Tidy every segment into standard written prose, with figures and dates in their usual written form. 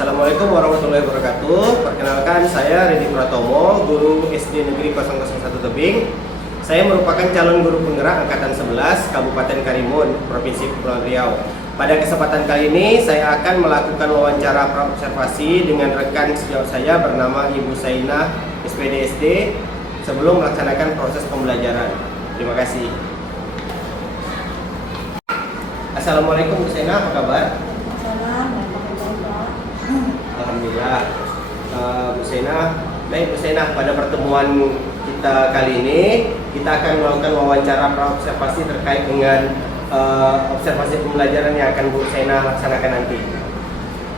Assalamualaikum warahmatullahi wabarakatuh. Perkenalkan, saya Redi Pratomo, guru SD Negeri 001 Tebing. Saya merupakan calon guru penggerak angkatan 11 Kabupaten Karimun, Provinsi Kepulauan Riau. Pada kesempatan kali ini saya akan melakukan wawancara praobservasi dengan rekan sejawat saya bernama Ibu Sainah, SPD SD, sebelum melaksanakan proses pembelajaran. Terima kasih. Assalamualaikum Bu Sainah, apa kabar? Alhamdulillah. Bu Sainah, baik Bu Sainah, pada pertemuan kita kali ini kita akan melakukan wawancara praobservasi terkait dengan observasi pembelajaran yang akan Bu Sainah laksanakan nanti.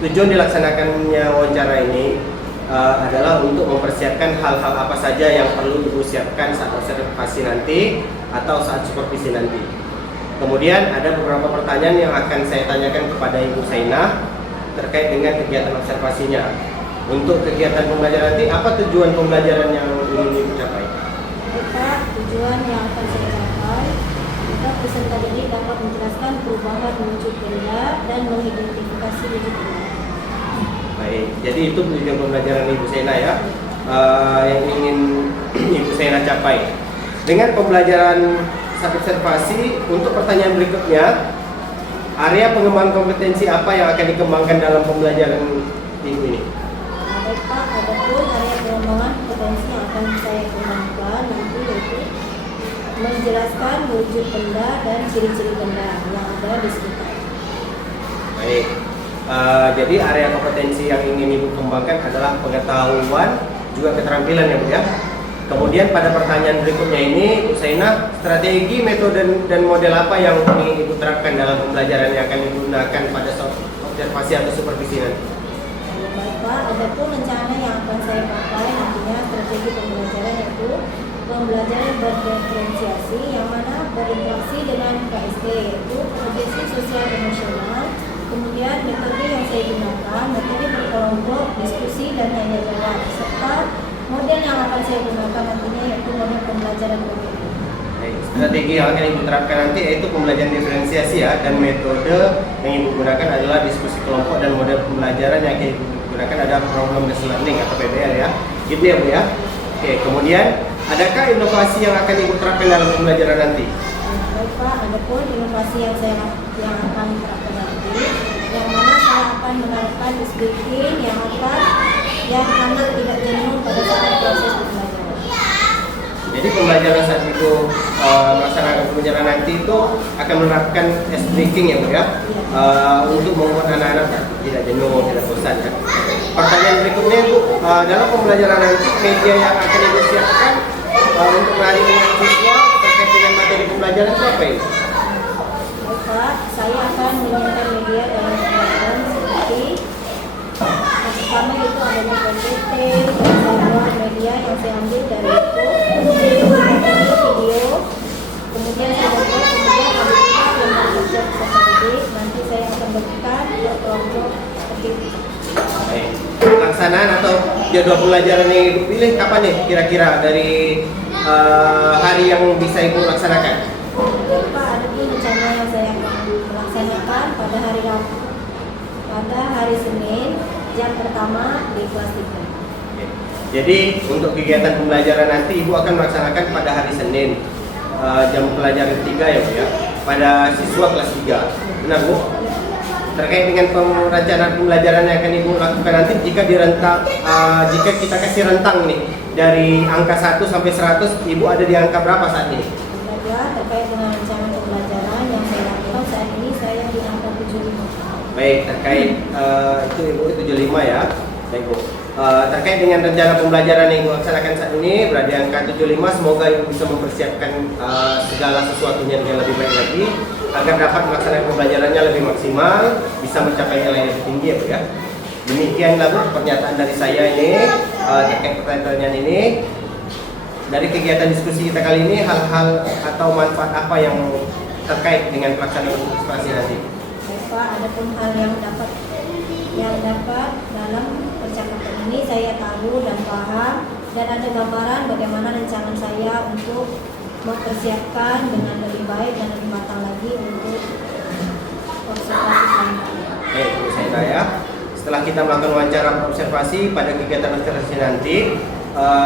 Tujuan dilaksanakannya wawancara ini adalah untuk mempersiapkan hal-hal apa saja yang perlu Ibu siapkan saat observasi nanti atau saat supervisi nanti. Kemudian ada beberapa pertanyaan yang akan saya tanyakan kepada Ibu Sainah terkait dengan kegiatan observasinya. Untuk kegiatan pembelajaran nanti, apa tujuan pembelajaran yang ingin Ibu capai? Pak, tujuan yang akan saya capai, kita peserta didik dapat menjelaskan perubahan wujud benda dan mengidentifikasi wujud benda. Baik, jadi itu tujuan pembelajaran Ibu Sainah ya, yang ingin Ibu Sainah capai. Dengan pembelajaran observasi, untuk pertanyaan berikutnya, area pengembangan kompetensi apa yang akan dikembangkan dalam pembelajaran Ibu ini? Ada Pak, ada pun area pengembangan kompetensi yang akan saya kembangkan nanti, yaitu menjelaskan wujud benda dan ciri-ciri benda yang ada di sekitar. Baik, jadi area kompetensi yang ingin Ibu kembangkan adalah pengetahuan juga keterampilan ya Bu ya. Kemudian pada pertanyaan berikutnya ini, Bu Sainah, strategi, metode, dan model apa yang ingin Ibu terapkan dalam pembelajaran yang akan digunakan pada observasi atau supervisi nanti? Baik Pak, ada pun rencana yang akan saya pakai nantinya strategi pembelajaran, yaitu pembelajaran berdiferensiasi yang mana berinteraksi dengan KSD, yaitu kompetensi sosial emosional. Kemudian metode yang saya gunakan, metode berkelompok, diskusi, dan tanya jawab, serta model yang akan saya gunakan nantinya yaitu model pembelajaran PBI. Strategi yang akan Ibu terapkan nanti yaitu pembelajaran diferensiasi ya, dan metode yang Ibu gunakan adalah diskusi kelompok, dan model pembelajaran yang akan Ibu gunakan adalah problem based learning atau PBL ya. Gitu ya Bu ya. Oke, kemudian adakah inovasi yang akan Ibu terapkan dalam pembelajaran nanti? Baik Pak, ada pun inovasi yang akan terapkan nanti, yang mana saya akan menerapkan speaking yang anak tidak jenuh pada saat proses pembelajaran. Jadi pembelajaran saat Ibu melaksanakan pembelajaran nanti itu akan menerapkan speaking ya Bu ya, untuk membuat anak-anak tidak jenuh, tidak bosan ya. Pertanyaan berikutnya Bu, dalam pembelajaran nanti media yang akan Ibu siapkan untuk mengajarkan siswa terkait dengan materi pembelajaran itu apa ini? Baik Pak, saya akan menyiapkan media dalam pembelajaran seperti yang pertama itu adanya PPT, dan media yang saya ambil dari video, kemudian saya buat, kemudian ada juga yang belajar peserta didik, nanti saya akan bagikan ke kelompok seperti itu. Baik. Pelaksanaan atau jadwal pembelajaran yang Ibu pilih kapan nih kira-kira dari hari yang bisa Ibu laksanakan? Pak, ada pun rencana yang saya akan melaksanakan pada hari Rabu, pada hari Senin, jam pertama di kelas 3. Jadi untuk kegiatan pembelajaran nanti Ibu akan melaksanakan pada hari Senin, jam pelajaran 3 ya Bu ya, pada siswa kelas 3. Benar Bu? Terkait dengan perencanaan pembelajaran yang akan Ibu lakukan nanti, jika kita kasih rentang nih dari angka 1 sampai 100, Ibu ada di angka berapa saat ini? Terkait dengan rencana pembelajaran yang saya lakukan saat ini, saya di angka 75. Baik, terkait itu Ibu 75 ya. Baik Bu. Terkait dengan rencana pembelajaran yang Ibu laksanakan saat ini berada di angka 75, semoga Ibu bisa mempersiapkan segala sesuatunya dengan lebih baik lagi agar dapat melaksanakan pembelajarannya lebih maksimal, bisa mencapai nilai lebih tinggi ya Bu ya. Demikianlah Bu pernyataan dari saya ini terkait pertanyaan ini. Dari kegiatan diskusi kita kali ini, hal-hal atau manfaat apa yang terkait dengan pelaksanaan observasi nanti? Pak, ada pun hal yang dapat dalam percakapan ini saya tahu dan paham, dan ada gambaran bagaimana rencana saya untuk mempersiapkan dengan lebih baik dan lebih matang lagi untuk observasi selanjutnya. Baik Bu Sainah ya. setelah kita melakukan wawancara observasi pada kegiatan observasi nanti,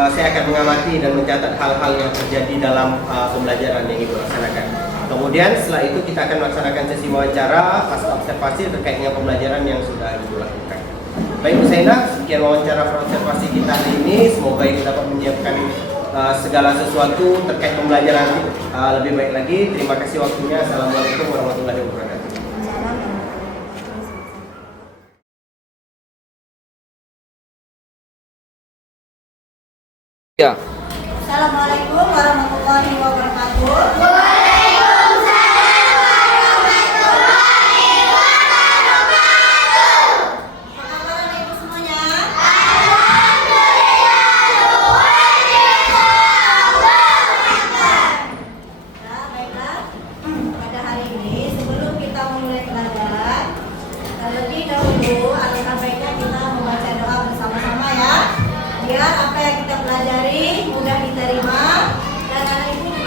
saya akan mengamati dan mencatat hal-hal yang terjadi dalam pembelajaran yang Ibu laksanakan. Kemudian setelah itu kita akan melaksanakan sesi wawancara pasca observasi terkait dengan pembelajaran yang sudah Ibu lakukan. Baik Bu Zainah, sekian wawancara observasi kita hari ini. Semoga Ibu dapat menyiapkan segala sesuatu terkait pembelajaran lebih baik lagi. Terima kasih waktunya. Assalamualaikum warahmatullahi wabarakatuh. Ya. Assalamualaikum warahmatullahi wabarakatuh.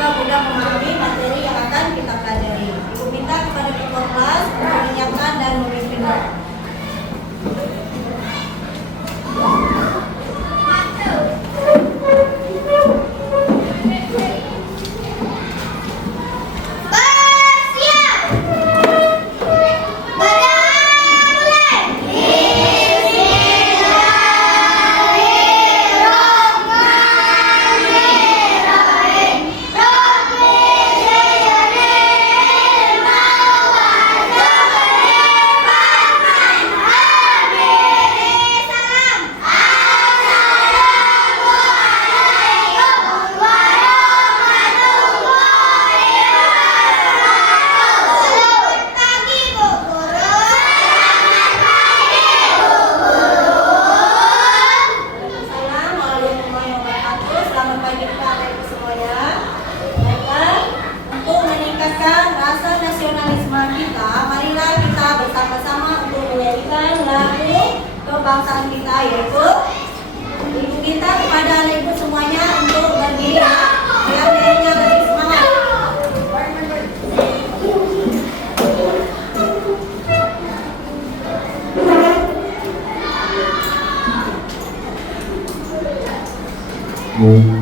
Mudah memahami materi yang akan kita pelajari. Ibu minta kepada ketua kelas untuk menyiapkan dan memimpin doa. Kebangsaan kita, yaitu Ibu minta kepada ibu semuanya untuk berdiri biar dirinya lebih semangat. Indonesia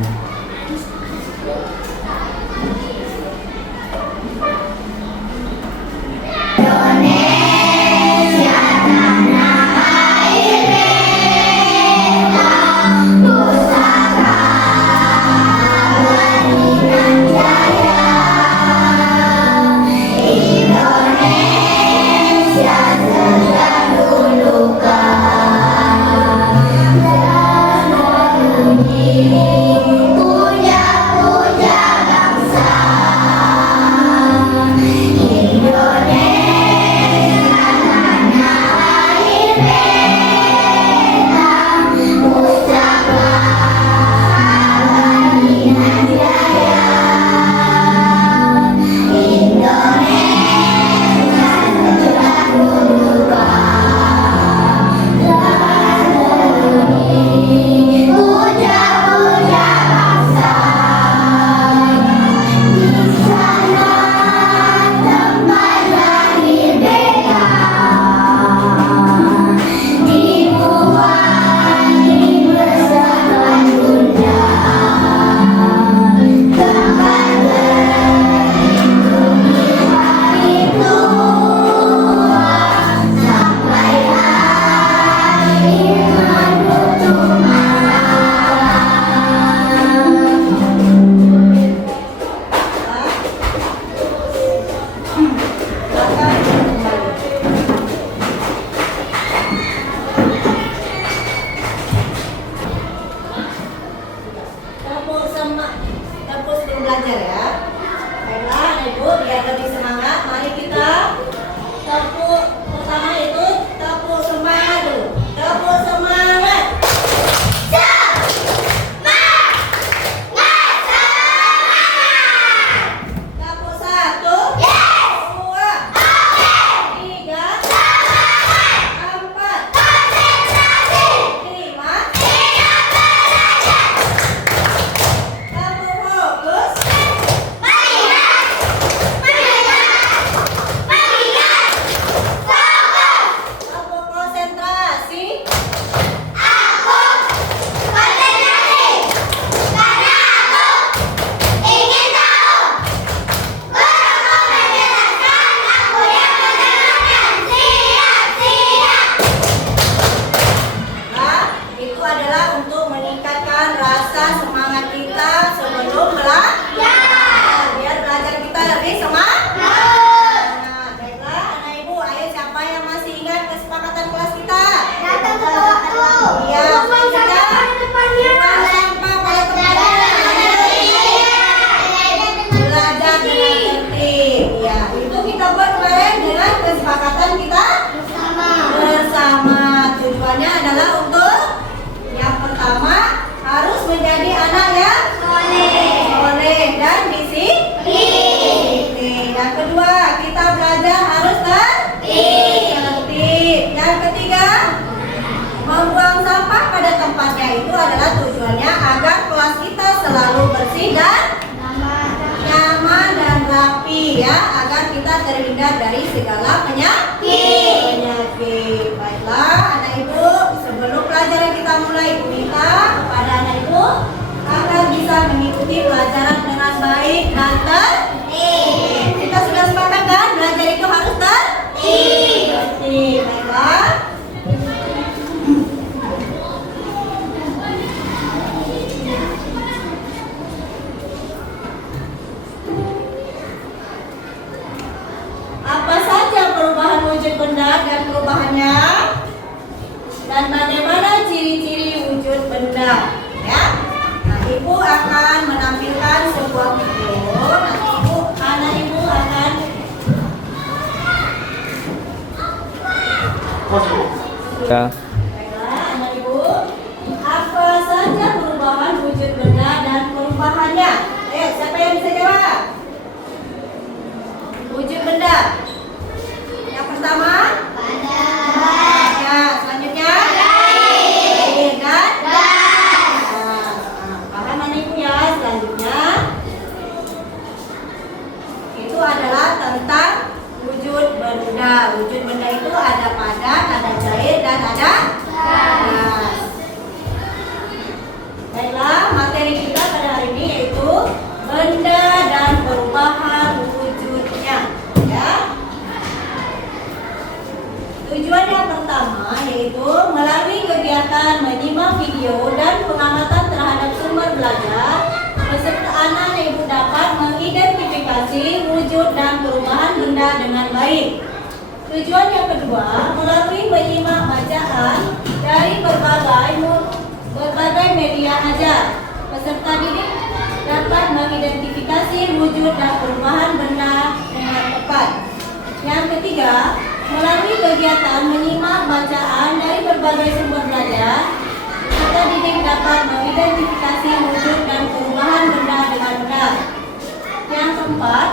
kedua, kita belajar harus tertib. Yang ketiga, membuang sampah pada tempatnya itu adalah tujuannya agar kelas kita selalu bersih dan nyaman dan rapi ya, agar kita terhindar dari segala penyakit. Baiklah, anak ibu, sebelum pelajaran kita mulai, ibu minta kepada anak ibu agar bisa mengikuti pelajaran dengan baik dan tertib. Kita sudah sepakat kan? Belajar itu harus tertib. Baiklah. Apa saja perubahan wujud benda dan perubahannya? Dan bagaimana ciri-ciri wujud benda? Ya. Nah, ibu akan menampilkan sebuah video. Nanti anak ibu akan Ya. Baiklah, anak ibu, apa saja perubahan wujud benda dan perubahannya? Siapa yang bisa jawab? Wujud benda. Yang pertama, ya, selanjutnya, air dan gas. Paham anak ibu ya? Selanjutnya, itu adalah tentang wujud benda. Wujud benda itu ada padat, ada cair, dan ada gas. Baiklah, materi kita pada hari ini yaitu benda dan perubahan wujudnya. Ya. Tujuan yang pertama yaitu melalui kegiatan menyimak video dan pengamatan terhadap sumber belajar, peserta anak ibu dapat mengidentifikasi wujud dan perubahan benda dengan baik. Tujuan yang kedua, melalui menyimak bacaan dari berbagai media ajar, peserta didik dapat mengidentifikasi wujud dan perubahan benda dengan tepat. Yang ketiga, melalui kegiatan menyimak bacaan dari berbagai sumber belajar, peserta didik dapat mengidentifikasi wujud dan perubahan benda dengan benar. Yang keempat,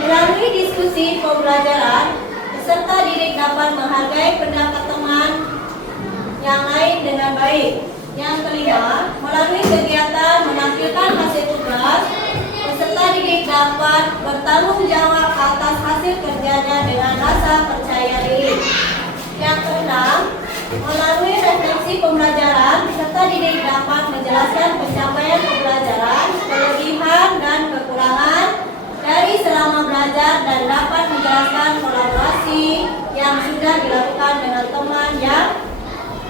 melalui diskusi pembelajaran, peserta didik dapat menghargai pendapat teman yang lain dengan baik. Yang kelima, melalui kegiatan menampilkan hasil tugas, peserta didik dapat bertanggung jawab atas hasil kerjanya dengan rasa percaya diri. Yang keenam, melalui refleksi pembelajaran, peserta didik dapat menjelaskan pencapaian pembelajaran, kelebihan dan kekurangan dari selama belajar dan dapat menjelaskan kolaborasi yang sudah dilakukan dengan teman yang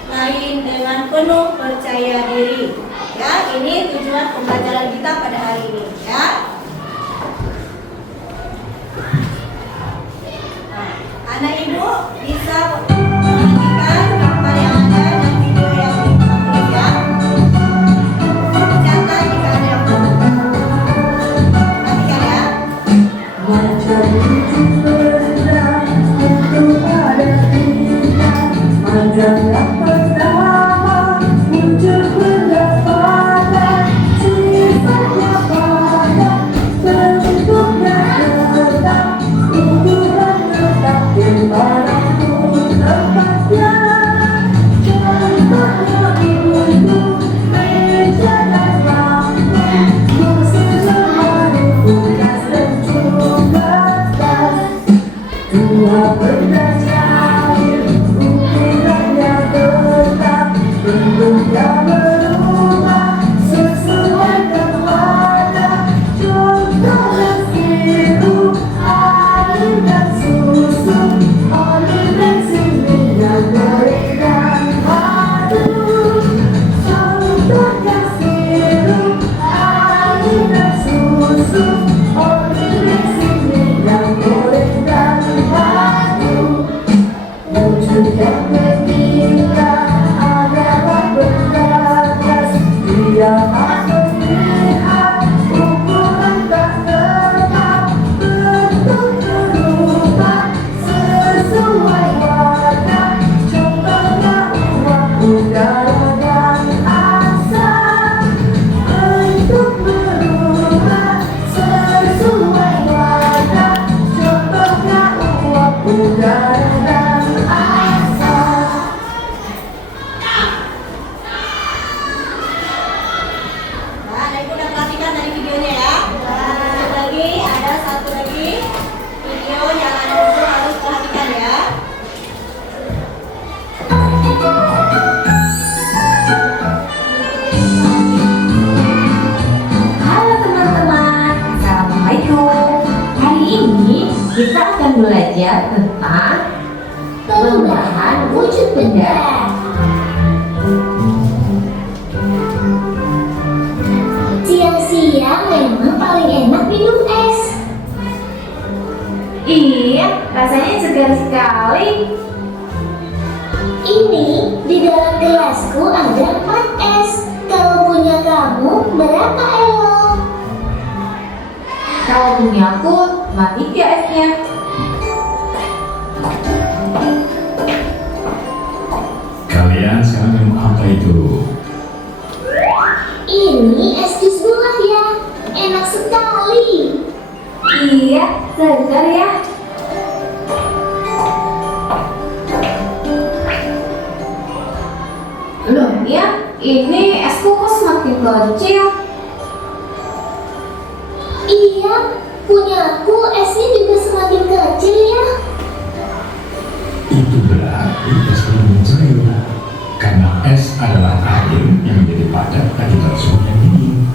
lain dengan penuh percaya diri. Ya, ini tujuan pembelajaran kita pada hari ini. Ya. Nah, anak ibu bisa perhatikan gambar yang ada dan video yang ditulis ya. Catat jika ada yang belum. Perhatikan ya. kita akan belajar tentang perubahan wujud benda. Siang-siang memang paling enak minum es. Iya, rasanya segar sekali. Ini di dalam gelasku ada 4 es. Kalau punya kamu berapa, Elo? Kalau punya aku, mati ya esnya. Kalian sekarang minum apa itu? Ini es jus buah ya. Enak sekali. Iya, segar ya. Loh ya, ini esku kok semakin kecil. Iya, punyaku esnya juga semakin kecil ya. Itu berarti es belum mencair. Karena es adalah air yang menjadi padat akibat suhu yang dingin.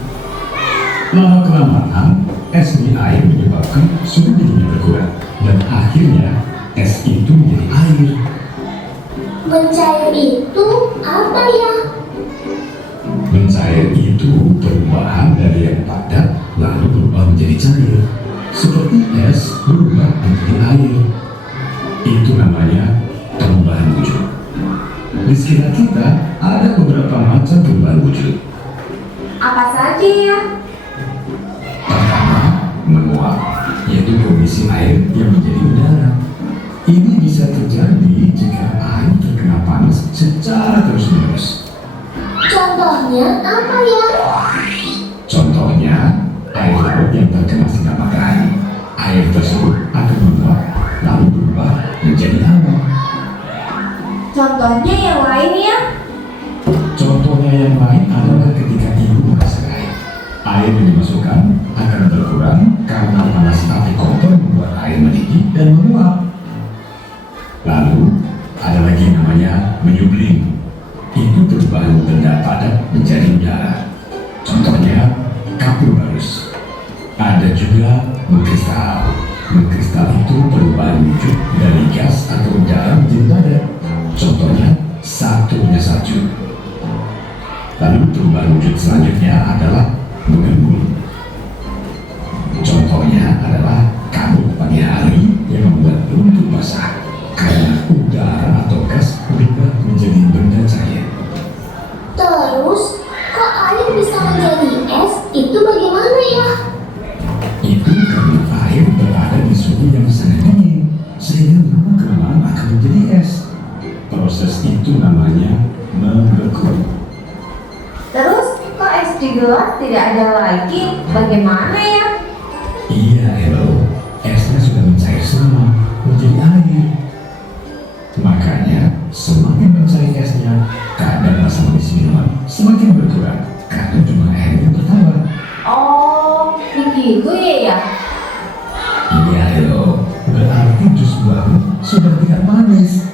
Lama-kelamaan, es di air menyebabkan suhu dinginnya berkurang. Dan akhirnya, es itu menjadi air. Mencair itu apa ya? Mencair itu perubahan dari yang padat lalu berubah menjadi cair. Seperti es berubah menjadi air. Itu namanya perubahan wujud. Di sekitar kita ada beberapa macam perubahan wujud. Apa saja ya? Pertama, menguap, yaitu kondisi air yang menjadi udara. Ini bisa terjadi jika air terkena panas secara terus-menerus. Contohnya apa ya? Contohnya, air laut yang terkena sinar matahari. Air tersebut akan menguap lalu berubah menjadi lava. Contohnya yang lain ya? Contohnya yang lain adalah ketika ibu memasak air. Air yang dimasukkan akan berkurang karena panas api kompor membuat air mendidih dan menguap. Lalu, ada lagi yang namanya menyublim. Itu perubahan benda padat menjadi udara. Contohnya, kapur barus. Ada juga mengkristal. Mengkristal itu perubahan wujud dari gas atau udara menjadi padat. Contohnya, satunya salju. Lalu perubahan wujud selanjutnya adalah mengembun. Contohnya adalah kabut pagi hari yang membuat rumput basah karena udara atau gas berubah menjadi benda cair. Terus, kok air bisa menjadi es? Itu bagaimana ya? Itu karena air berada di suhu yang sangat dingin sehingga lama-kelamaan akan menjadi es. Proses itu namanya membeku. Terus kok es di gelas tidak ada lagi? Bagaimana ya? Iya, Elo. Esnya sudah mencair semua menjadi air. Makanya, semakin mencair esnya, kadar rasa manis minuman semakin berkurang karena jumlah airnya bertambah. Oh, begitu ya? Iya, Elo. Berarti jus buahmu sudah tidak manis.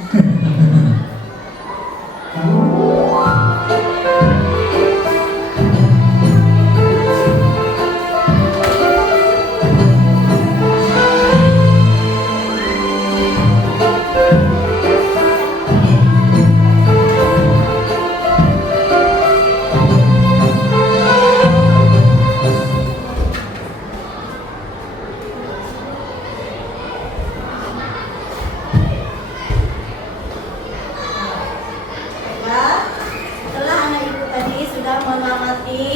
Setelah anak ibu tadi sudah mengamati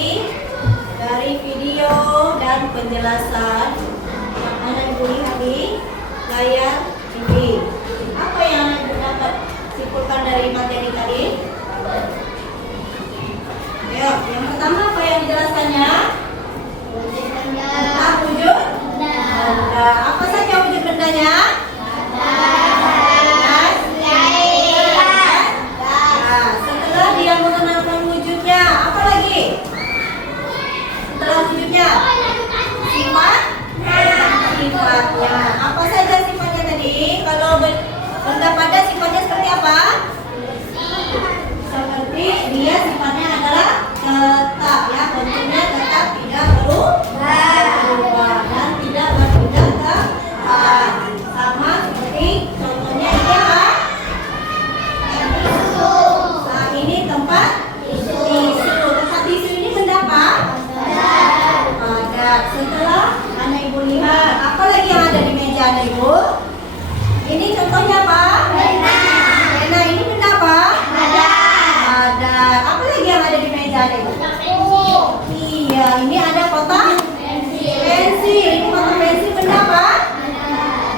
dari video dan penjelasan yang anak ibu lihat di layar TV, apa yang anak ibu dapat simpulkan dari materi tadi? Ayo, yang pertama apa yang dijelaskannya? Tentang wujud benda. Apa saja wujud bendanya? Setelah dia mengenalkan wujudnya, apa lagi? Setelah wujudnya, sifatnya. Apa saja sifatnya tadi? Kalau benda padat sifatnya seperti apa? Seperti dia sifatnya adalah tetap ya, bentuknya tetap tidak berubah dan tidak berpindah tempat. Ini contohnya apa? Pena. Pena ini benda apa? Ada. Apa lagi yang ada di meja ini? Iya, ini ada kotak pensil. Ini kotak pensil benda apa?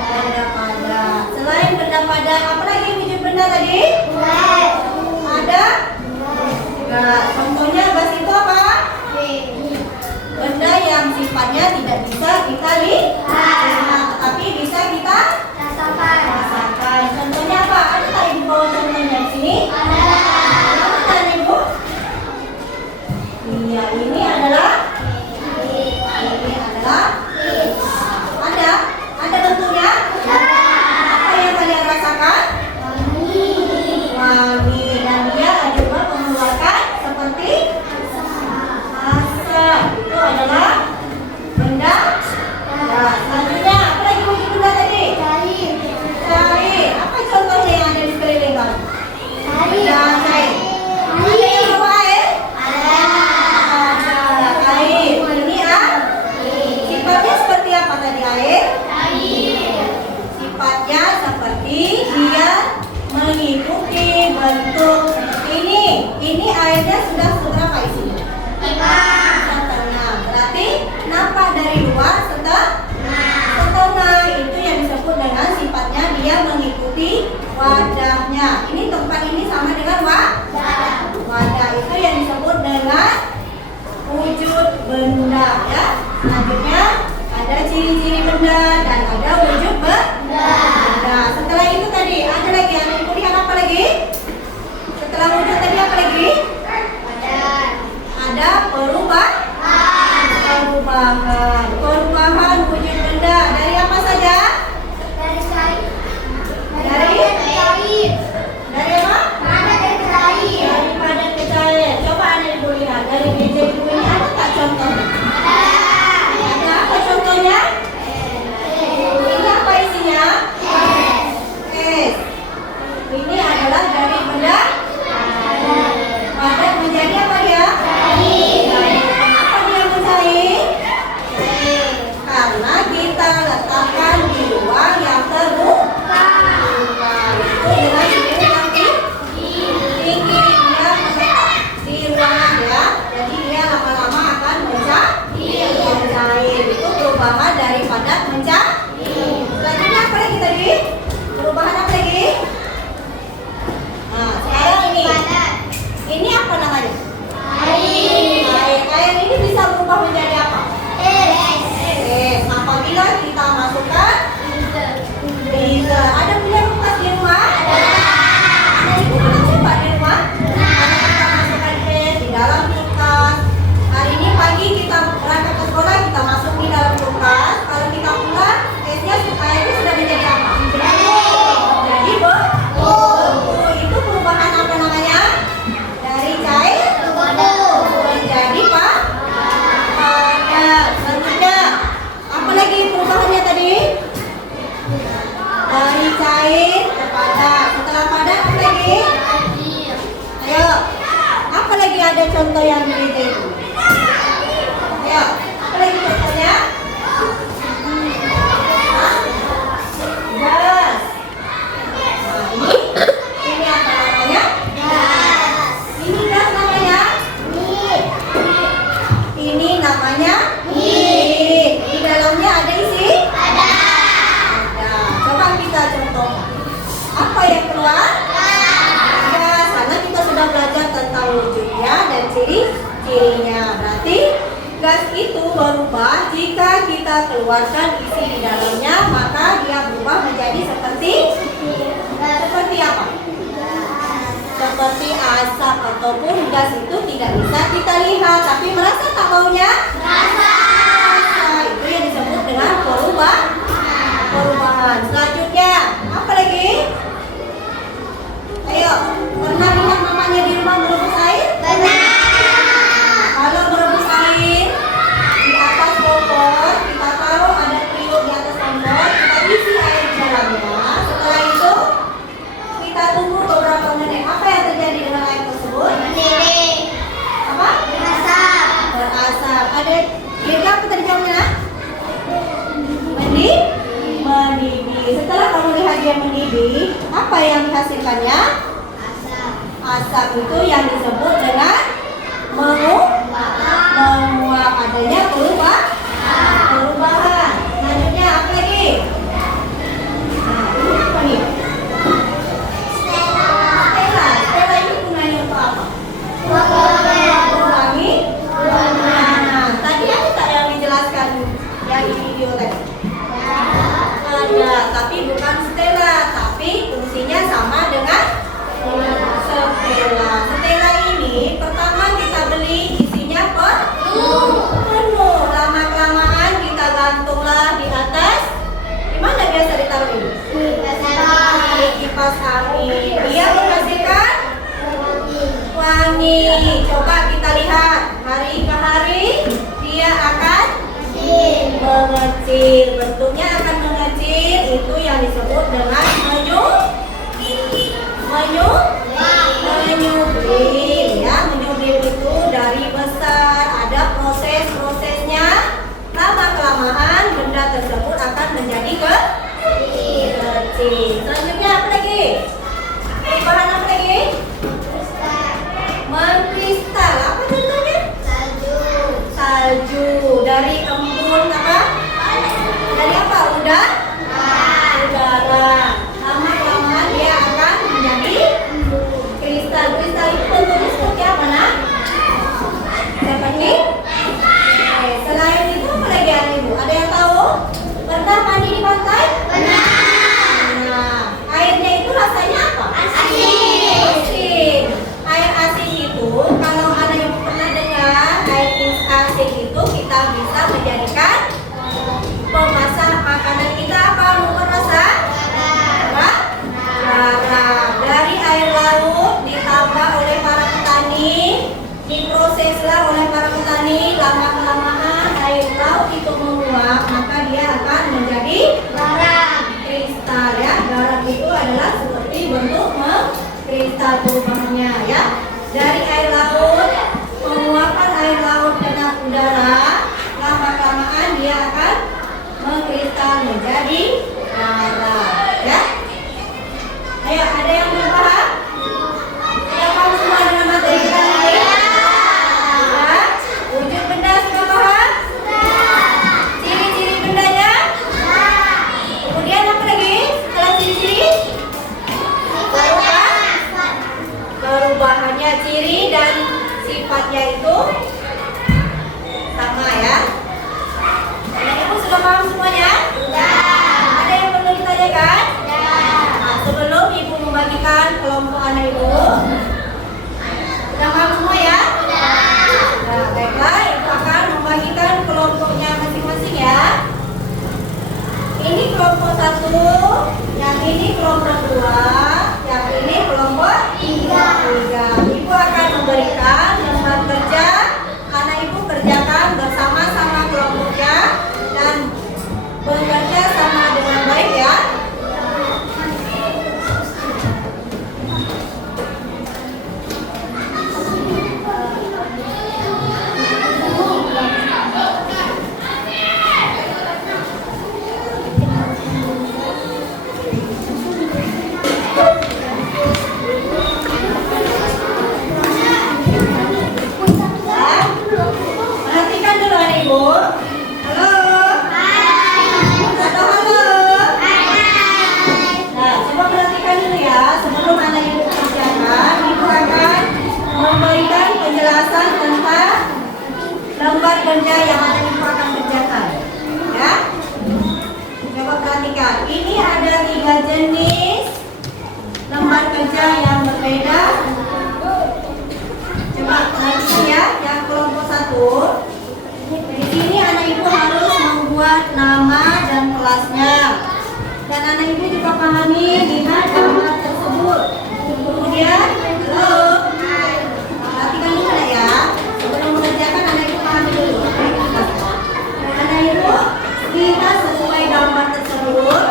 Benda padat. Selain benda padat, apa lagi wujud benda tadi? Ada? Gas. Contohnya gas itu apa? Benda yang sifatnya tidak bisa kita lihat, tetapi bisa kita rasakan. Contohnya apa? Ada tak ibu bawa contohnya di sini? Ada ibu? Iya, ini adalah ada bentuknya? Apa yang kalian rasakan? Wangi, dan dia juga mengeluarkan seperti asap. Itu adalah benda. Nah, selanjutnya apa lagi wujud benda tadi? Cair. Apa contohnya yang ada di sekeliling kamu? Dan cair. Ada yang bawa air? Ada air. Ini sifatnya seperti apa tadi air? Sifatnya seperti dia mengikuti bentuk seperti ini. Ini airnya sudah seberapa isinya? Setengah. Berarti nampak dari luar setengah. Itu yang disebut dengan sifatnya dia mengikuti wadahnya. Ini tempat ini sama dengan wadah. Itu yang disebut dengan wujud benda ya. Selanjutnya ada ciri-ciri benda dan ada wujud benda. Setelah itu tadi ada lagi yang lihat apa lagi? Setelah wujud tadi apa lagi? Ada perubahan wujud benda dari apa saja? Dari apa? Dari padat ke cair. Coba Anda ibu lihat dari meja ibu ini ada tak contoh? Ada apa contohnya? Ini apa isinya? Es. Ini adalah dari benda padat menjadi apa dia? Kenapa dia mencair? Karena kita letakkan di ruang yang terbuka. Itu dengan suhu yang tinggi, dia menetap di ruangan ya. Jadi dia lama-lama akan mencair. Itu perubahan dari padat mencair. Selanjutnya apa lagi tadi? Perubahan apa lagi? Nah, sekarang ini. Ini apa namanya? Air ini bisa berubah menjadi apa? Es. Apabila kita masukkan freezer. Ada punya kulkas di rumah? Ada ibu pernah coba di rumah? Ada kita masukkan es di dalam kulkas. Hari ini pagi kita berangkat ke sekolah, kita masuk di dalam kulkas. Kalau kita pulang, airnya sudah menjadi apa? Jadi betul. Itu perubahan apa namanya? Dari cair menjadi padat. Selanjutnya apa lagi perubahannya tadi? Dari cair ke padat. Setelah padat apa lagi? Ayo, apa lagi ada contoh yang di meja itu? Ayo, apa lagi contohnya? Gas. Nah, ini apa namanya? Ini gas namanya? Ini namanya? Di dalamnya ada isi? Ada. Coba kita contoh. Apa yang keluar? Gas. Karena kita sudah belajar tentang wujudnya dan ciri-cirinya. Berarti gas itu berubah jika kita keluarkan isi di dalamnya, maka dia berubah menjadi seperti apa? Seperti asap ataupun gas itu tidak bisa kita lihat, tapi merasa tak baunya? Merasa. Itu yang disebut dengan perubahan. Selanjutnya apa lagi? Ayo, pernah lihat mamanya di rumah merebus air? Kalau merebus air di atas kompor, kita taruh ada periuk di atas kompor, kita isi air di dalamnya. Setelah itu kita tunggu beberapa menit. Apa yang terjadi dengan air tersebut? Apa? Berasap. Ada dia mendidih, apa yang dihasilkannya? Asap itu yang disebut dengan menguap, adanya perubahan. Selanjutnya apa lagi? Nah, ini apa nih? Stella itu gunanya untuk apa? Mewangi. Nah, tadi ada tak yang dijelaskan yang di video tadi? Ada, tapi bukan stella, tapi fungsinya sama dengan stella. Stella ini pertama kita beli isinya penuh. Lama-kelamaan kita gantunglah di atas. Di mana biasa ditaruh ini? Di kipas angin. Dia menghasilkan wangi. Coba kita lihat hari ke hari dia akan mengecil. Bentuknya akan mengecil. Itu yang disebut dengan menyublim, ya. Menyublim itu dari besar, ada prosesnya. Lama kelamaan benda tersebut akan menjadi kecil. Selanjutnya apa lagi? Bahan apa lagi? Mengkristal. Apa contohnya? Salju. Dari embun apa? Dari apa? Udara. Lama kelamaan dia akan menjadi kristal. Kristal itu bentuknya seperti apa, nak? Seperti? Selain itu apa lagi ada ibu? Ada yang tahu? Pernah mandi di pantai? Pernah. Nah, airnya itu rasanya apa? Asin. Air asin itu, kalau anak ibu pernah dengar, air asin itu kita bisa menjadikan pemasak makanan kita apa? Mau rasa? Garam. Dari air laut ditambah oleh para petani, diproseslah oleh para petani. Lama-kelamaan air laut itu menguap, maka dia akan menjadi kristal, ya. Garam itu adalah seperti bentuk kristal perubahannya, ya. Dari air laut, penguapan air laut dengan udara, lama-kelamaan dia akan mengkristal menjadi garam, ya. Ayo, ada yang belum paham? Sudah paham semua dengan materi kita ini? Ya. Wujud benda sudah paham? Ciri-ciri bendanya? Kemudian apa lagi? Setelah ciri-ciri? Perubahannya, ciri dan sifatnya itu sama, ya. Anak ibu sudah paham semuanya? Ada yang perlu ditanyakan? Nah, sebelum ibu membagikan kelompok anak ibu, sudah paham semua, ya? Nah, baiklah, ibu akan membagikan kelompoknya masing-masing, ya. Ini kelompok 1, yang ini kelompok 2, yang ini kelompok 3. Ibu akan memberikan lembar kerja, anak ibu kerjakan bersama-sama kelompoknya dan bekerja sama dengan baik, ya. Perhatikan dulu anak ibu. Halo. Halo. Nah, coba perhatikan dulu, ya. Sebelum anak ibu kerjakan, ibu akan memberikan penjelasan tentang lembar kerja yang anak ibu akan kerjakan, ya. Coba perhatikan. Ini ada 3 jenis lembar kerja yang berbeda. Coba perhatikan, ya. Yang kelompok 1. Di sini anak ibu harus membuat nama dan kelasnya. Dan anak ibu juga pahami lihat gambar tersebut. Kemudian, halo. Perhatikan dulu, ya. Sebelum mengerjakan anak ibu pahami dulu. Anak ibu lihat sesuai gambar tersebut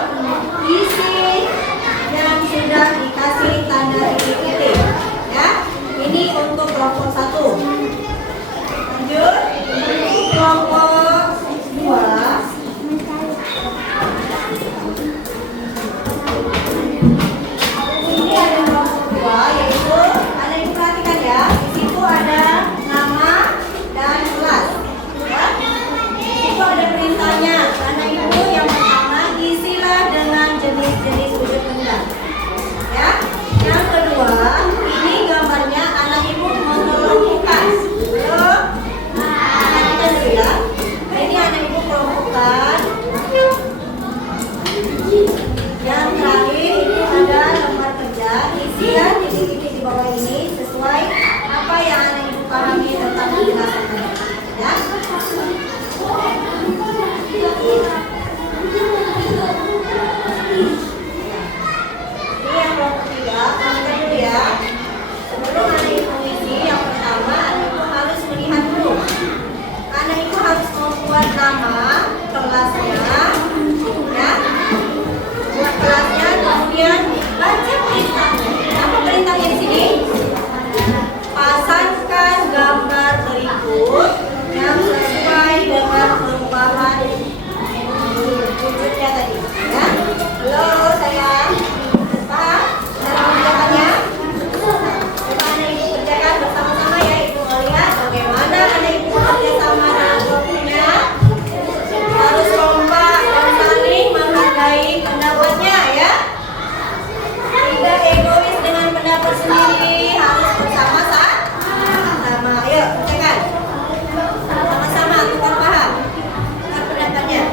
isi yang sudah dikasih tanda titik, ya. Ini untuk kelompok 1. Lanjut, kelompok 2. pendapatnya ya. Tidak egois dengan pendapat sendiri, harus bersama-sama. Ayo, bacakan. Sama-sama kita paham pendapatnya.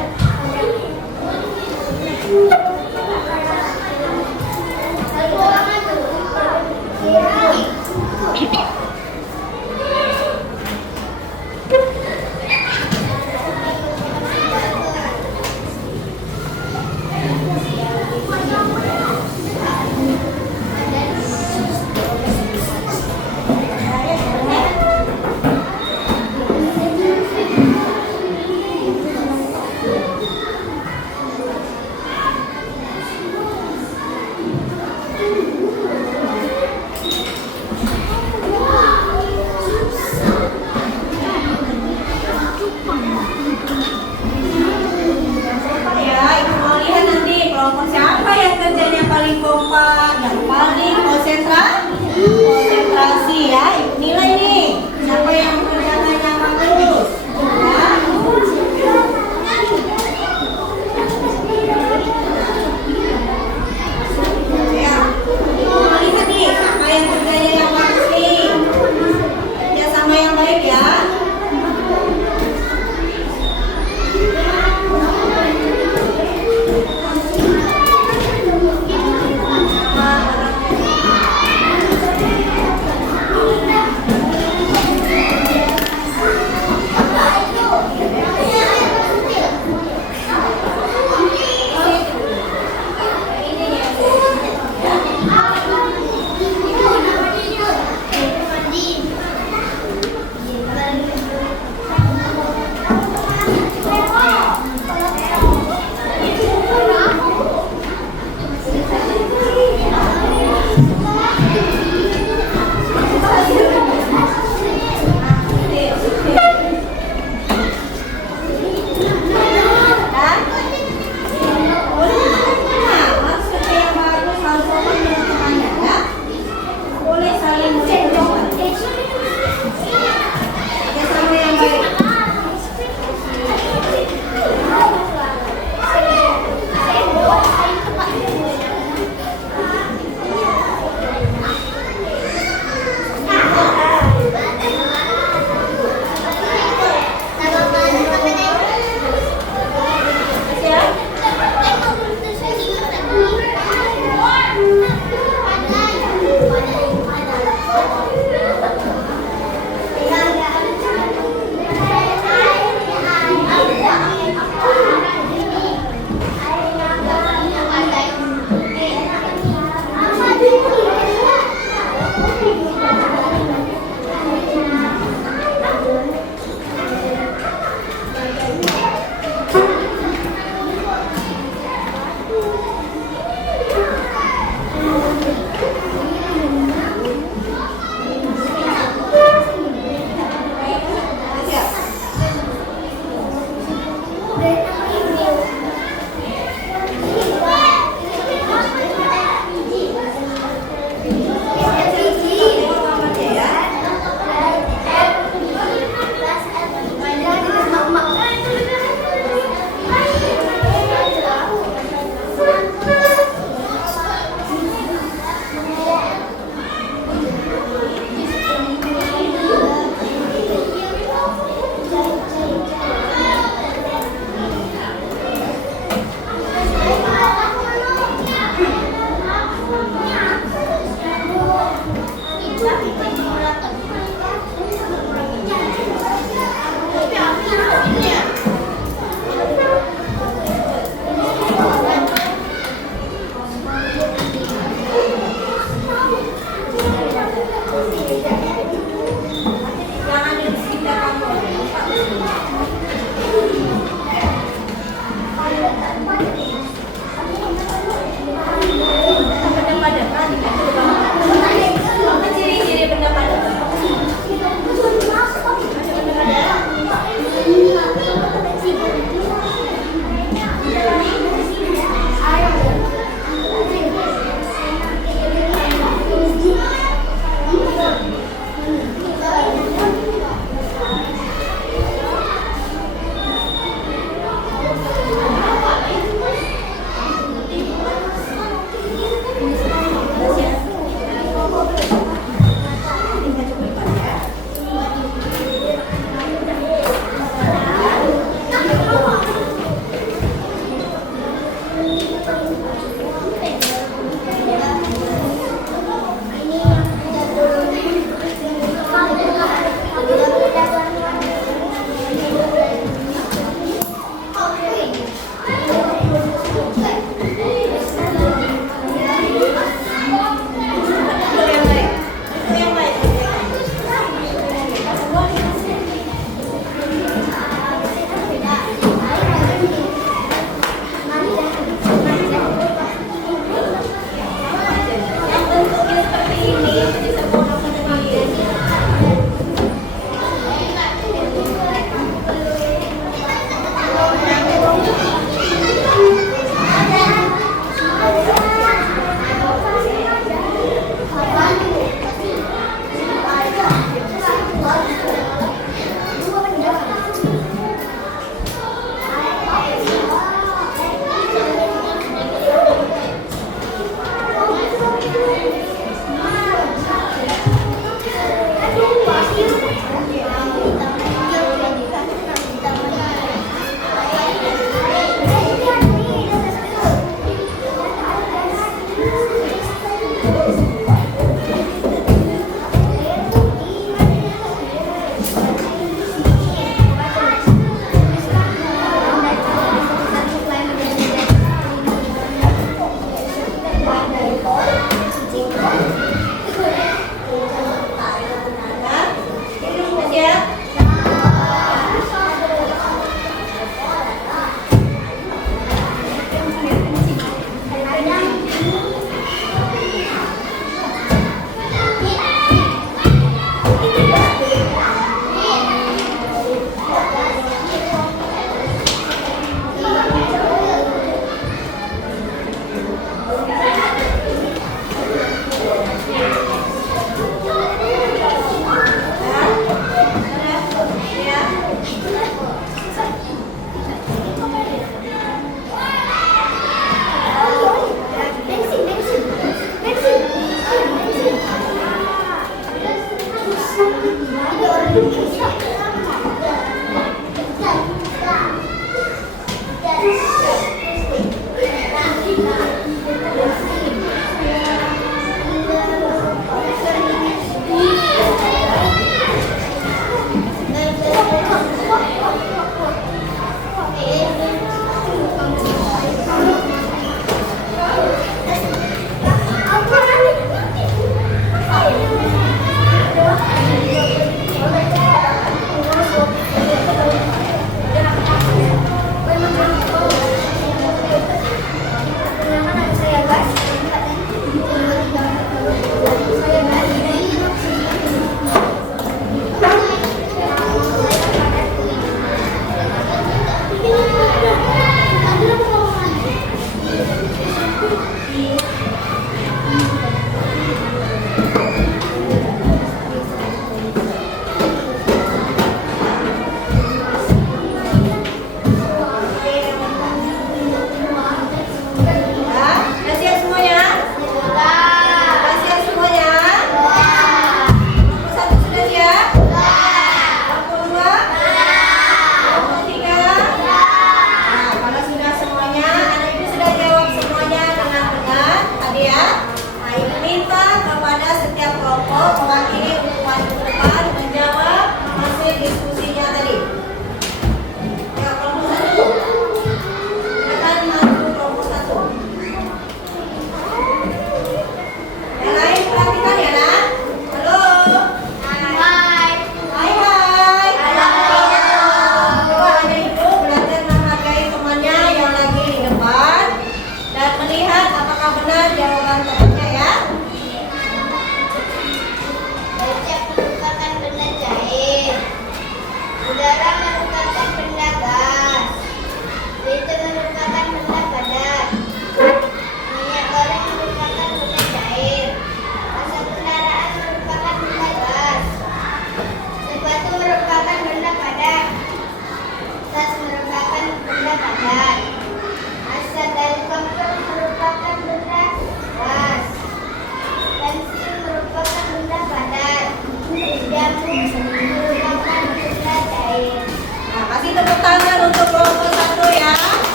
Nah, kalau sudah semuanya, anak ibu sudah jawab semuanya dengan benar.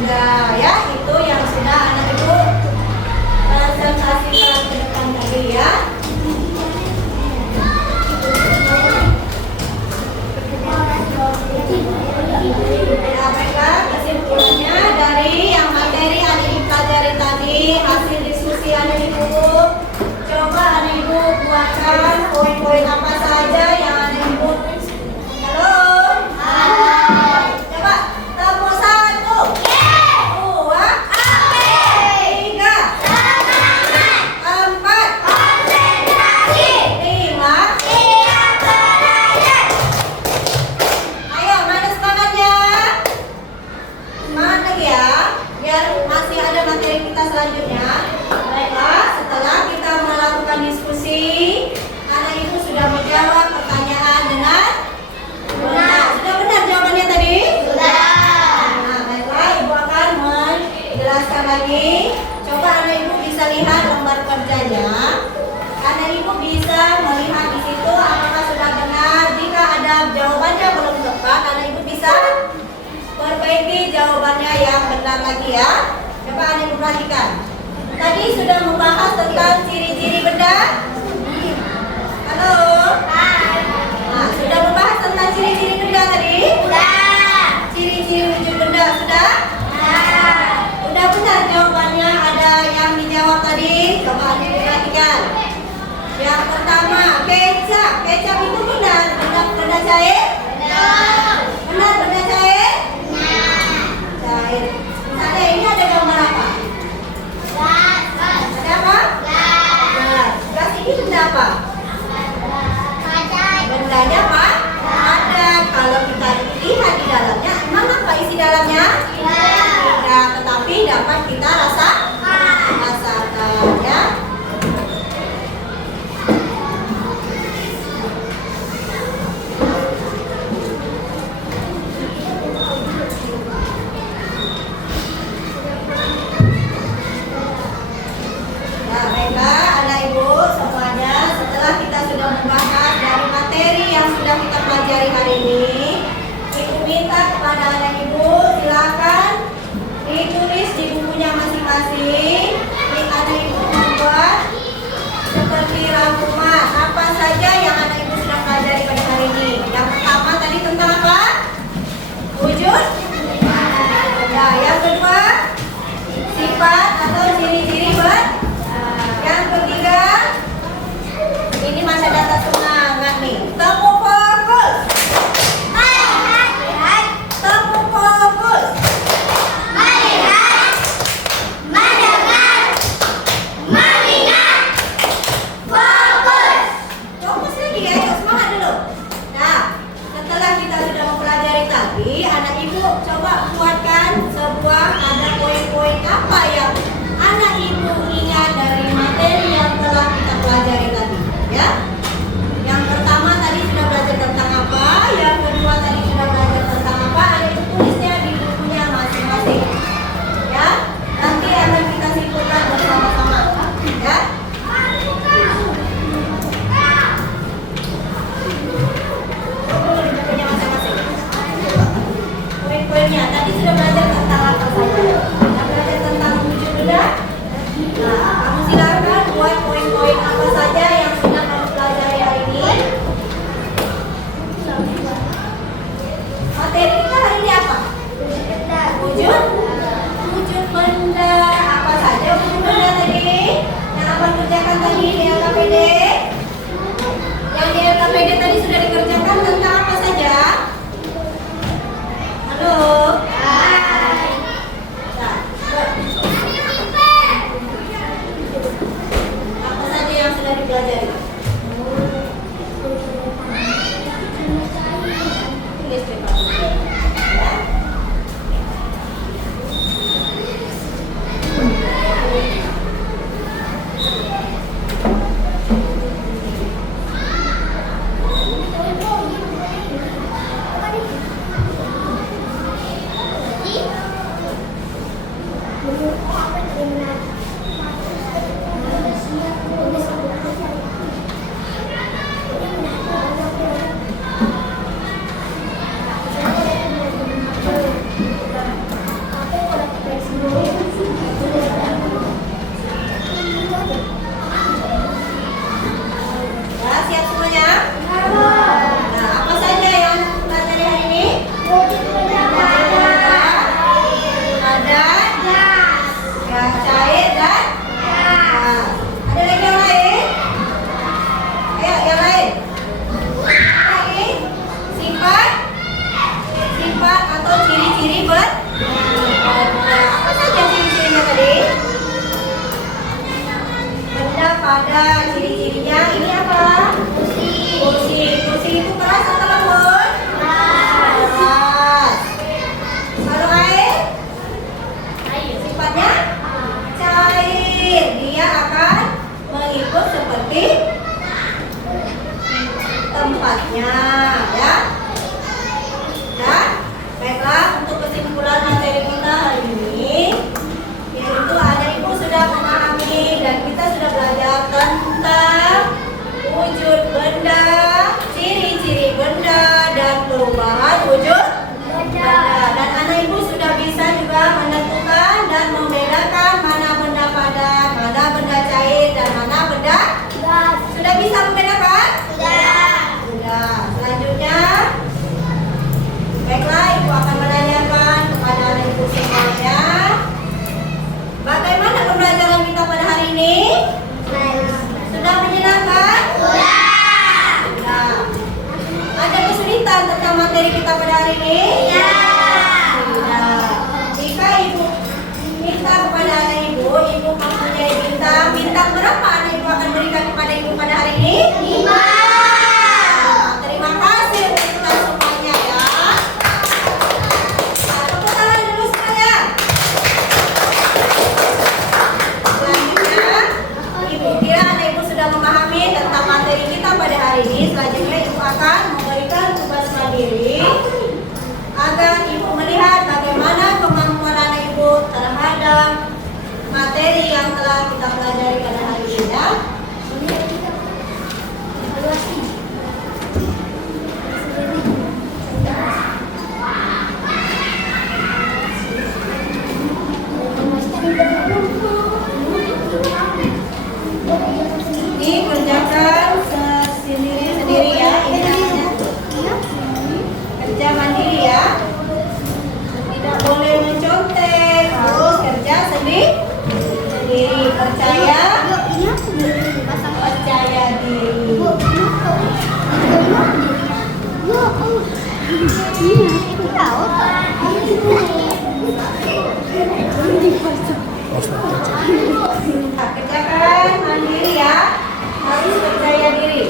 kerja ya. Itu yang sudah anak ibu presentasikan ke depan tadi ya. Ya, baiklah, kesimpulannya dari yang materi anak ibu pelajari tadi, hasil diskusi anak ibu, coba anak ibu buatkan poin-poin apa saja yang anak ibu. Halo? Hai. Coba tepuk 1, 2, 3, 4, 5. Ayo, mana semangatnya? Semangat lagi ya, biar masih ada materi kita selanjutnya. Baiklah, setelah kita melakukan diskusi, anak ibu sudah menjawab pertanyaan dengan benar. Sudah benar jawabannya tadi? Sudah. Nah, baiklah, ibu akan menjelaskan lagi. Coba anak ibu bisa lihat lembar kerjanya. Anak ibu bisa melihat di situ apakah sudah benar. Jika ada jawabannya belum tepat, anak ibu bisa perbaiki jawabannya yang benar lagi ya. Coba anak ibu perhatikan. Tadi sudah membahas tentang ciri-ciri benda. Halo? Hai. Nah, sudah membahas tentang ciri-ciri benda tadi? Sudah. Ciri-ciri wujud benda sudah? Sudah. Sudah benar jawabannya, ada yang dijawab tadi. Coba anak ibu perhatikan. Yang pertama, kecap. Kecap itu benar. Benda cair? Benar. Benar benda cair? Benar. Cair. Misalnya ini ada gambar apa? Gas. Ada apa? Gas. Gas ini benda apa? Bendanya apa? Ada. Kalau kita lihat di dalamnya, emang apa isi dalamnya? Tidak. Tetapi dapat kita rasakan ya. Nah, baiklah anak ibu semuanya, setelah kita sudah membahas dari materi yang sudah kita pelajari hari ini, ibu minta kepada anak ibu silakan ditulis di bukunya masing-masing. Anak ibu membuat seperti rangkuman apa saja yang anak ibu sudah pelajari pada hari ini. Yang pertama tadi tentang apa? Wujud. Nah, yang kedua sifat atau ciri-ciri benda. Yang ketiga, ini masih data semangat nih. Temu fokus. Temu fokus. Melihat, mendengar, mengingat, fokus. Fokus lagi ya, yuk semangat dulu. Nah, setelah kita sudah mempelajari tadi, anak ibu coba buatkan sebuah ada poin-poin apa yang anak ibu ingat dari materi yang telah kita pelajari tadi, ya. Yang pertama tadi sudah belajar tentang apa, yang kedua tadi sudah belajar tentang apa, anak ibu tulisnya di bukunya masing-masing, ya. Nanti akan kita simpulkan bersama-sama, ya. Dulu di bukunya masing-masing. Poin-poinnya tadi sudah belajar tentang apa saja. Sudah belajar tentang wujud benda. Nah, kamu silakan buat poin-poin apa saja yang sudah kamu pelajari hari ini. Materi kita hari ini apa? Wujud. Wujud benda apa saja wujud benda tadi? Yang abang kerjakan tadi di LKPD. Yang di LKPD tadi sudah dikerjakan tentang apa saja? Halo. Hai. Nah, apa saja yang sudah dipelajari? Tulis di papan. Ya. Benda. Apa saja ciri-cirinya tadi? Benda pada ciri-cirinya ini apa? Kursi. Kursi. Kursi itu keras atau lembut? Keras. Kalau air? Sifatnya cair. Dia akan mengikut seperti tempatnya, ya. Ya. Baiklah, untuk kesimpulan materi kita hari ini, yaitu adik-ibu sudah memahami dan kita sudah belajar tentang wujud benda, ciri-ciri benda, dan perubahan wujud benda. Dan anak ibu sudah bisa juga menentukan dan membedakan mana benda padat, mana benda cair, dan mana benda gas. Sudah bisa membedakan? Sudah. Selanjutnya, baiklah, ibu akan menanyakan kepada anak ibu semuanya, bagaimana pembelajaran kita pada hari ini? Sudah menyenangkan? Sudah. Ada kesulitan tentang materi kita pada hari ini? Tidak. Jika ibu minta kepada anak ibu mempunyai bintang berapa anak ibu akan berikan kepada ibu pada hari ini? 5. Terima kasih untuk kita semuanya, ya. Tepuk tangan dulu semuanya. Selanjutnya, ibu kira anak ibu sudah memahami tentang materi kita pada hari ini. Selanjutnya ibu akan memberikan tugas mandiri agar ibu melihat bagaimana kemampuan anak ibu terhadap materi yang telah kita pelajari pada hari ini, ya. Dikerjakan sendiri ya, ini namanya kerja mandiri ya. Tidak boleh mencontek, harus kerja sendiri. Percaya diri. Kerjakan mandiri ya, harus percaya diri.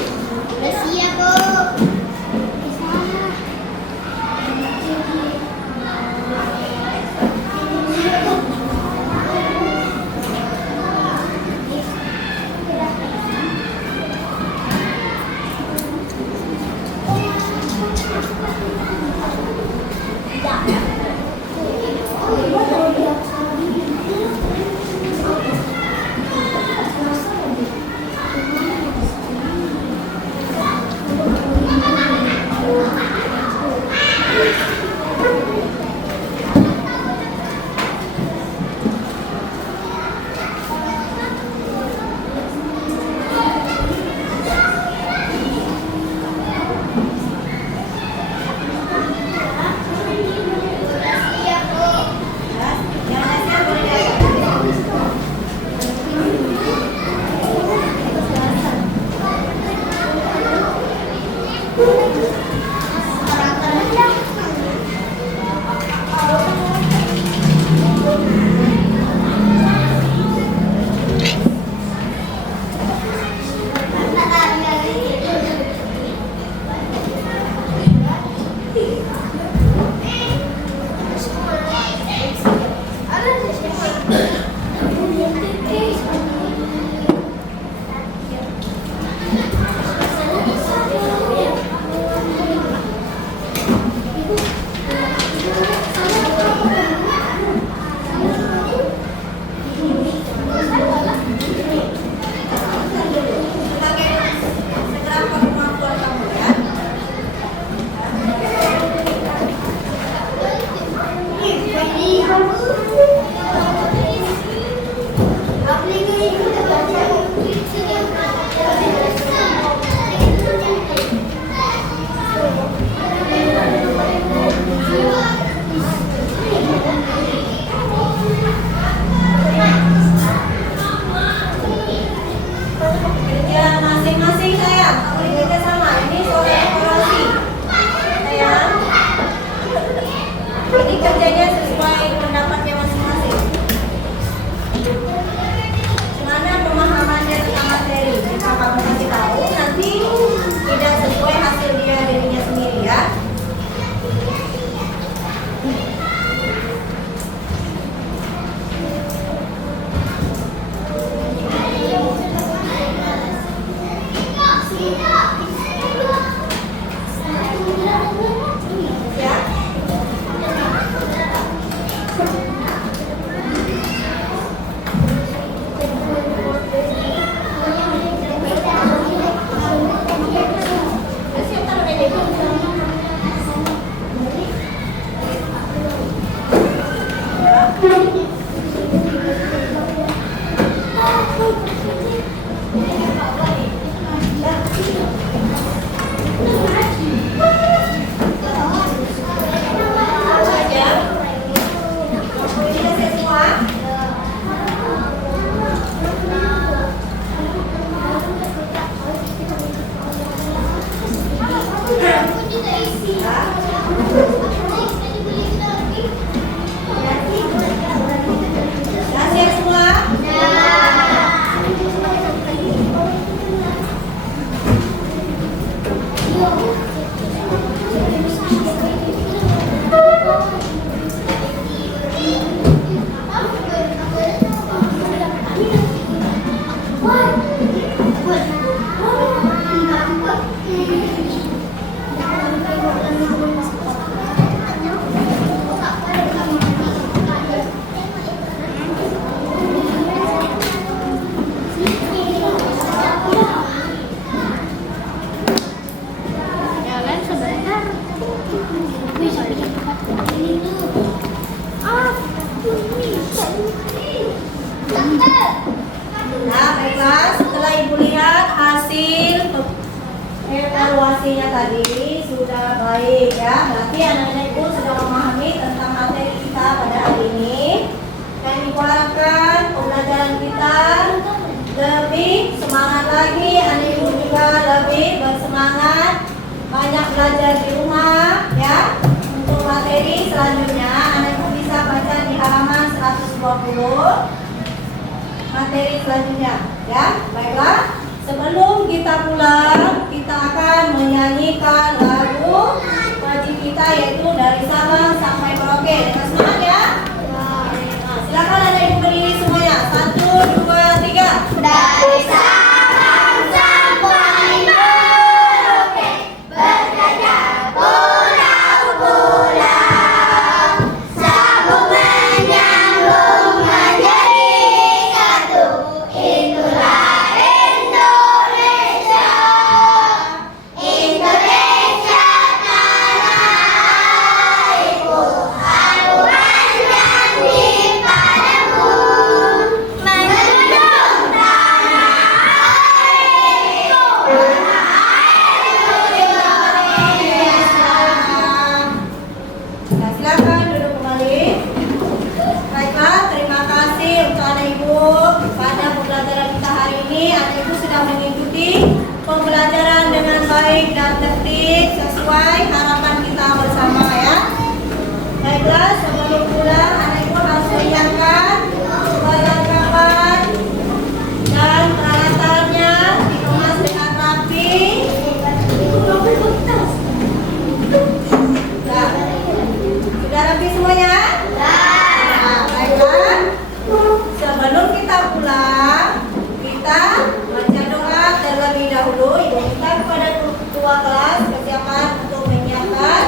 Nah, baiklah, setelah Ibu lihat hasil evaluasinya tadi sudah baik ya. Berarti anak-anak Ibu sudah memahami tentang materi kita pada hari ini. Dan Ibu harapkan pembelajaran kita lebih semangat lagi, anak Ibu juga lebih bersemangat, banyak belajar di rumah ya. Untuk materi selanjutnya anak Ibu bisa baca di halaman 120 materi selanjutnya ya. Baiklah, sebelum kita pulang kita akan menyanyikan lagu wajib kita, yaitu dari Sabang sampai Merauke. Dengan semangat ya. Nah, silakan anak Ibu berdiri semuanya. 1, 2, 3. Dari Sabang sampai Merauke, berjajah pulau-pulau, sambung menyambung menjadi satu. Itulah Indonesia, Indonesia tanah airku. Aku berjanji padamu, menjunjung tanah airku, tanah airku Indonesia. Nah, silakan duduk kembali. Baiklah, terima kasih untuk anak Ibu pada pembelajaran kita hari ini. Anak Ibu sudah mengikuti pembelajaran dengan baik dan tertib sesuai harapan kita bersama ya. Baiklah, sebelum pulang anak Ibu harus menyiapkan perlengkapan dan peralatannya dikemas dengan rapi. Nah, sudah rapi semuanya? Nah, baiklah. Sebelum kita pulang, kita baca doa terlebih dahulu. Ibu minta kepada ketua kelas kesiapan untuk menyiapkan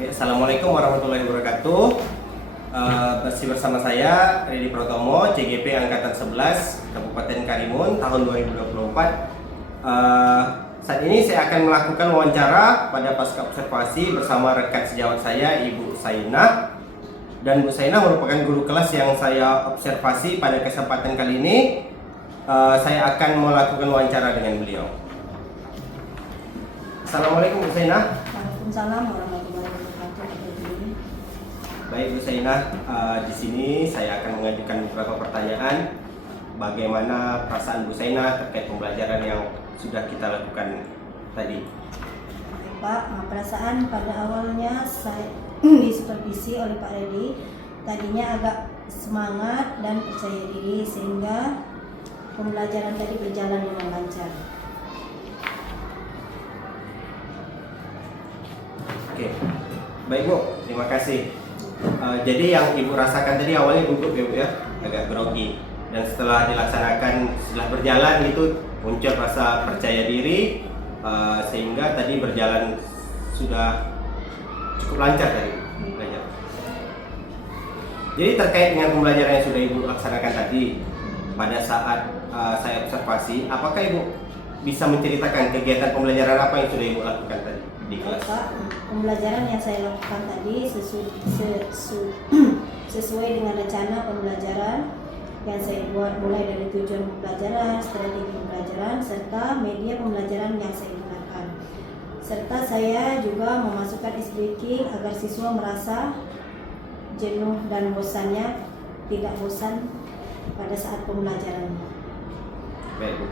Baik, Assalamualaikum warahmatullahi wabarakatuh. Masih bersama saya Redi Protomo, CGP Angkatan 11 Kabupaten Karimun tahun 2024. Saat ini saya akan melakukan wawancara pada pasca observasi bersama rekan sejawat saya, Ibu Saina. Dan Bu Saina merupakan guru kelas yang saya observasi pada kesempatan kali ini. Saya akan melakukan wawancara dengan beliau. Assalamualaikum Bu Saina. Waalaikumsalam warahmatullahi wabarakatuh. Baik Bu Saina, di sini saya akan mengajukan beberapa pertanyaan. Bagaimana perasaan Bu Saina terkait pembelajaran yang sudah kita lakukan tadi? Pak, perasaan pada awalnya saya disupervisi oleh Pak Redi, tadinya agak semangat dan percaya diri sehingga pembelajaran tadi berjalan dengan lancar. Oke, baik Bu, terima kasih. Jadi yang Ibu rasakan tadi awalnya gugup ya Bu ya, agak grogi. Dan setelah dilaksanakan, setelah berjalan itu muncul rasa percaya diri, sehingga tadi berjalan sudah cukup lancar tadi belajar. Jadi terkait dengan pembelajaran yang sudah Ibu laksanakan tadi, pada saat saya observasi, apakah Ibu bisa menceritakan kegiatan pembelajaran apa yang sudah Ibu lakukan tadi di kelas? Pak, pembelajaran yang saya lakukan tadi sesuai dengan rencana pembelajaran yang saya buat, mulai dari tujuan pembelajaran, strategi pembelajaran, serta media pembelajaran yang saya gunakan. Serta saya juga memasukkan ice breaking agar siswa merasa jenuh dan bosannya tidak bosan pada saat pembelajaran. Baik Bu,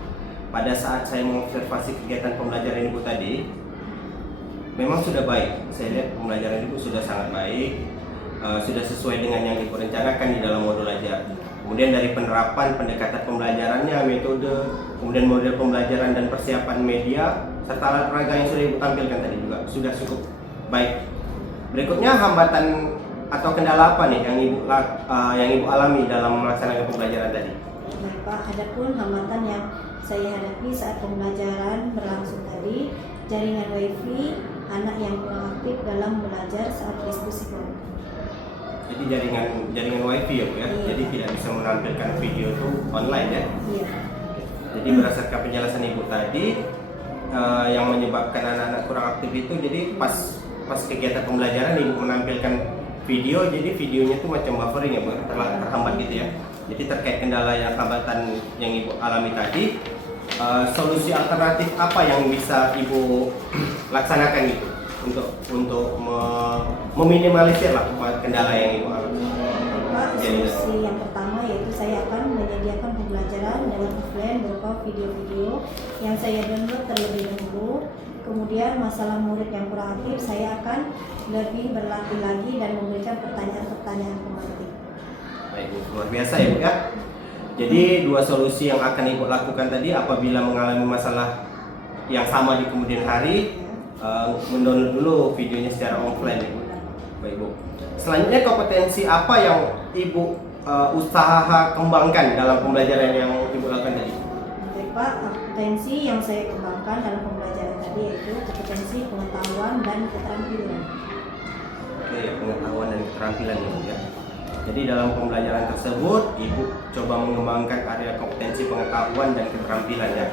pada saat saya mengobservasi kegiatan pembelajaran Ibu tadi, memang sudah baik. Saya lihat pembelajaran Ibu sudah sangat baik, sudah sesuai dengan yang Ibu rencanakan di dalam modul ajar. Kemudian dari penerapan pendekatan pembelajarannya, metode, kemudian model pembelajaran dan persiapan media, serta alat peraga yang sudah Ibu tampilkan tadi juga sudah cukup baik. Berikutnya hambatan atau kendala apa nih yang Ibu alami dalam melaksanakan pembelajaran tadi? Baik Pak, adapun hambatan yang saya hadapi saat pembelajaran berlangsung tadi, jaringan WiFi anak yang kurang aktif dalam belajar saat diskusi kelompok. Jadi jaringan WiFi ya Bu ya, Iya. jadi tidak bisa menampilkan video itu online ya. Iya. Jadi berdasarkan penjelasan Ibu tadi, yang menyebabkan anak-anak kurang aktif itu, jadi pas kegiatan pembelajaran Ibu menampilkan video, jadi videonya itu macam buffering ya Bu, terhambat gitu ya. Jadi terkait kendala yang hambatan yang Ibu alami tadi, solusi alternatif apa yang bisa Ibu laksanakan gitu untuk meminimalisir lah kendala yang Ibu alami? Pak, solusi yang pertama yaitu saya akan menyediakan pembelajaran dengan offline berupa video-video yang saya download terlebih dahulu. Kemudian masalah murid yang kurang aktif, saya akan lebih berlatih lagi dan memberikan pertanyaan-pertanyaan pematik. Baik Bu, luar biasa ya Bu ya. Jadi dua solusi yang akan Ibu lakukan tadi apabila mengalami masalah yang sama di kemudian hari, mendownload dulu videonya secara offline ya Bu. Baik Bu. Selanjutnya kompetensi apa yang Ibu usaha kembangkan dalam pembelajaran yang Ibu lakukan tadi? Baik Pak, kompetensi yang saya kembangkan dalam pembelajaran tadi yaitu kompetensi pengetahuan dan keterampilan. Oke, pengetahuan dan keterampilan ya Bu ya. Jadi dalam pembelajaran tersebut Ibu coba mengembangkan area kompetensi pengetahuan dan keterampilan ya.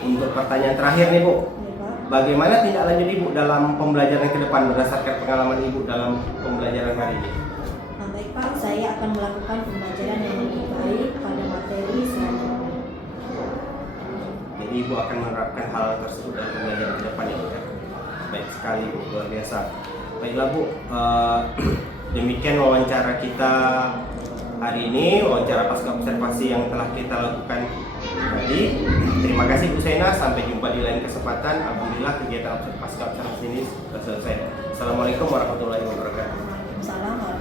Untuk pertanyaan terakhir nih Bu, Baik Pak. bagaimana tindak lanjut Ibu dalam pembelajaran ke depan berdasarkan pengalaman Ibu dalam pembelajaran hari ini? Nah, baik Pak, saya akan melakukan pembelajaran yang lebih baik pada materi selanjutnya. Jadi Ibu akan menerapkan hal tersebut dalam pembelajaran ke depan ya Bu ya. Baik sekali Bu, luar biasa. Baiklah Bu, demikian wawancara kita hari ini, wawancara pasca observasi yang telah kita lakukan tadi. Terima kasih Bu Saina, sampai jumpa di lain kesempatan. Alhamdulillah kegiatan pasca observasi ini sudah selesai. Assalamualaikum warahmatullahi wabarakatuh. Waalaikumsalam warahmatullahi wabarakatuh.